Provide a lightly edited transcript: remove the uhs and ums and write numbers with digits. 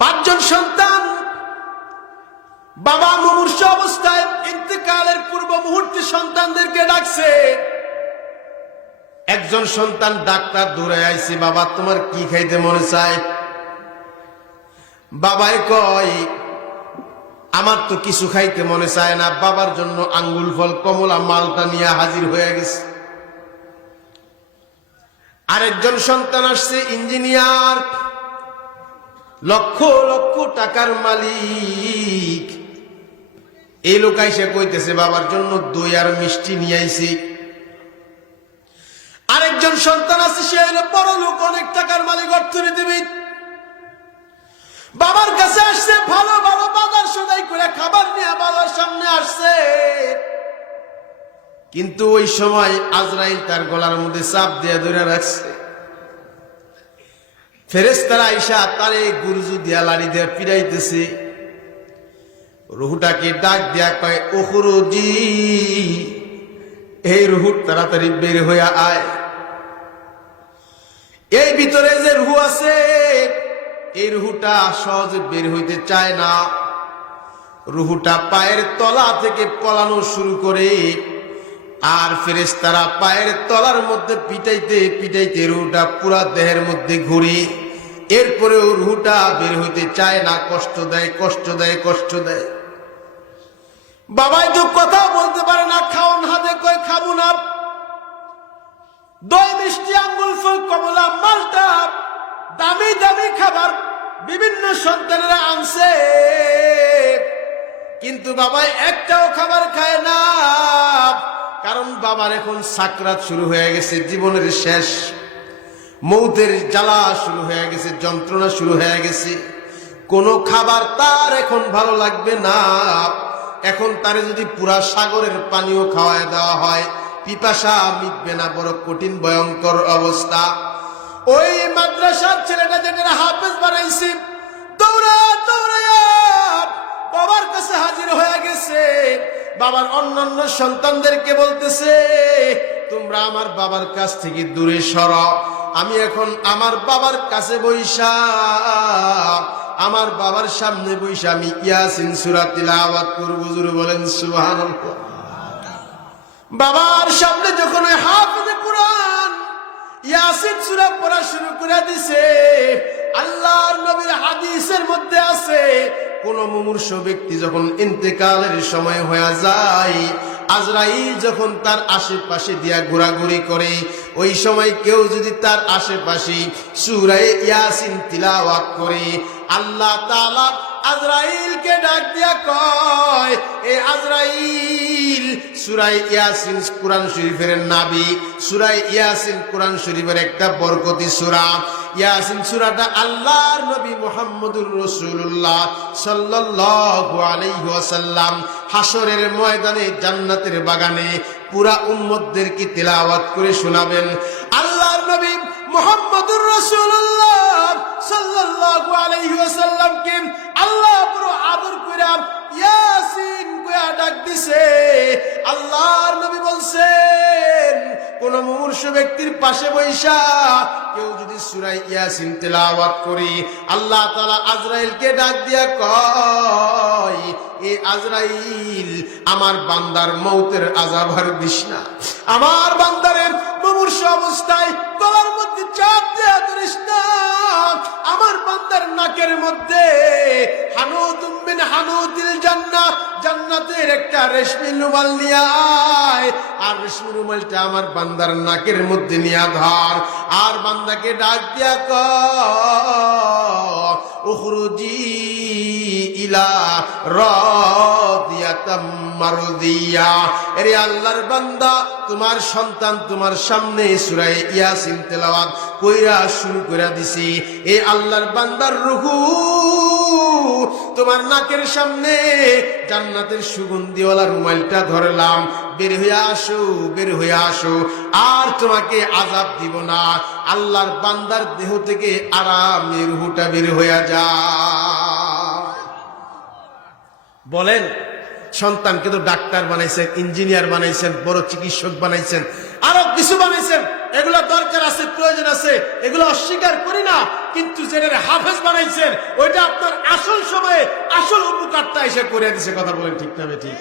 পাঁচজন সন্তান বাবা মুমূর্ষু অবস্থায় ইন্তেকালের পূর্ব মুহূর্তে সন্তানদেরকে ডাকছে। একজন সন্তান ডাক্তার দৌড়ে আইছে, বাবা তোমার কি খাইতে মনে চায়? বাবাই কয় আমার তো কিছু খাইতে মনে চায় না। বাবার জন্য আঙ্গুল ফল কমলা মালটা নিয়ে হাজির হয়ে গেছে। আরেকজন সন্তান আসছে ইঞ্জিনিয়ার, লক্ষ লক্ষ টাকার মালিক। এই লোক আইসে কইতেছে বাবার জন্য দই আর মিষ্টি নিয়ে আইছি। আরেকজন সন্তান আছে, সে হলো বড় লোক, অনেক টাকার মালিক, অর্থনীতিবিদ। বাবার কাছে আসছে, ভালো ভালো বাজার সদাই করে খাবার নিয়ে বাবার সামনে আসছে। কিন্তু ওই সময় আজরাইল তার গলার মধ্যে চাপ দিয়ে ধরে রাখছে। ফেরেশতারা আইসা তারে গুরজু দিয়া লাড়ি দিয়া পিড়াইতেছে। রুহুটাকে ডাক দিয়া কয় উখরুজি, এই রুহু তাড়াতাড়ি বের হইয়া আয়। এই ভিতরে যে রুহু আছে, এই রুহুটা সহজে বের হইতে চায় না। রুহুটা পায়ের তলা থেকে পলানো শুরু করে, আর ফেরেশতারা পায়ের তলার মধ্যে পিটাইতে পিটাইতে রুহুটা পুরা দেহের মধ্যে ঘুরে। এরপরেও রুহুটা বের হইতে চায় না, কষ্ট দেয় কষ্ট দেয় কষ্ট দেয়। বাবাই তো কথা বলতে পারে না, খাওন হাতে কয় খাবো না। দই মিষ্টি আঙ্গুল ফল কমলা মালটা দামি দামি খাবার বিভিন্ন সন্তানেরা আনছে, কিন্তু বাবাই একটাও খাবার খায় না। কারণ বাবার এখন সাকরাত শুরু হয়ে গেছে, জীবনের শেষ, মৌতের জ্বালা শুরু হয়ে গেছে, যন্ত্রণা শুরু হয়ে গেছে। কোনো খাবার তার এখন ভালো লাগবে না। এখন তারে যদি পুরা সাগরের পানিও খাওয়ায় দেওয়া হয়, পিপাসা মিটবে না, বড় কঠিন ভয়ঙ্কর অবস্থা। ওই মাদ্রাসার ছেলেটা যেটা হাফেজ বানাইছি, দৌড়া দৌড়াইয়া বাবার কাছে হাজির হয়ে গেছে। বাবার অন্যান্য সন্তানদেরকে বলতেছে, তোমরা আমার বাবার কাছ থেকে দূরে সরো। আমি এখন আমার বাবার কাছে বইসা, আমার বাবার সামনে বইসা আমি ইয়াসিন সূরা তিলাওয়াত করব। জোরে বলেন সুবহানাল্লাহ। বাবার সামনে যখন হাফেজে কুরআন ইয়াসিন সূরা পড়া শুরু করে দিছে, আল্লাহর নবীর হাদিসের মধ্যে আছে, কোন মুমূর্ষু ব্যক্তি যখন ইন্তেকালের সময় হয়ে যায়, আজরাইল যখন তার আশেপাশে দিয়া ঘোরাঘুরি করে, ওই সময় কেউ যদি তার আশেপাশে সূরা ইয়াসিন তিলাওয়াত করে, আল্লাহ তাআলা আজরাইলকে ডাক দিয়া কয়, এ আজরাইল, সূরা ইয়াসিন কুরআন শরীফের নাবি, সূরা ইয়াসিন কুরআন শরীফের একটা বরকতি সূরা। ইয়াসিন সূরাটা আল্লাহর নবী মুহাম্মদুর রাসূলুল্লাহ সাল্লাল্লাহু আলাইহি ওয়াসাল্লাম হাসরের ময়দানে জান্নাতের বাগানে পুরা উম্মতদেরকে তিলাওয়াত করে শোনাবেন। আল্লাহর নবী মুহাম্মদুর রাসূলুল্লাহ সাল্লাল্লাহু আলাইহি ওয়াসাল্লামকে আল্লাহ পুরো আদর কইরা ইয়াসিন কইয়া ডাক দিছে। আল্লাহর নবী বলছেন, কোন মুমূর্ষু ব্যক্তির পাশে বৈশা কেউ যদি সূরা ইয়াসিন তেলাওয়াত করে, আল্লাহ তাআলা আজরাইলকে ডাক দিয়া কয়, এ আজরাইল, আমার বান্দার মৌতের আযাব আর দিস না। আমার বান্দারের মুমূর্ষু অবস্থায় গলার মধ্যে চাপ দেয়া করিস না। আমার বান্দার নাকের মধ্যে হানুতুম মিন হানুতিল জান্নাহ, জান্নাতের একটা রেশমি রুমাল নিয়ে আয়, আর রেশমি রুমালটা আমার বান্দার নাকের মধ্যে নিয়ে ধর। আর বান্দাকে ডাক দিয়া কয়, উখরুজি ইলা রাদিয়াতাম মারদিয়া। এরে আল্লাহর বান্দা, তোমার সন্তান তোমার সামনে সূরা ইয়াসিন তেলাওয়াত কইরা শুরু করে দিছি। এই আল্লাহর বান্দার রূহু তোমার নাকের সামনে জান্নাতের সুগন্ধিওয়ালা রুমালটা ধরলাম, বের হয়ে আসো, বের হয়ে আসো, আর তোমাকে আযাব দিব না। আল্লাহর বান্দার দেহ থেকে আরামে রূহটা বের হয়ে যায়। বলেন, সন্তানকে তো ডাক্তার বানাইছেন, ইঞ্জিনিয়ার বানাইছেন, বড় চিকিৎসক বানাইছেন, আরো কিছু বানাইছেন, এগুলো দরকার আছে, প্রয়োজন আছে, এগুলো অস্বীকার করি না। কিন্তু যেটা হাফেজ বানাইছেন, ওইটা আপনার কাঠটা এসে করে দিছে। কথা বলেন ঠিক না ঠিক?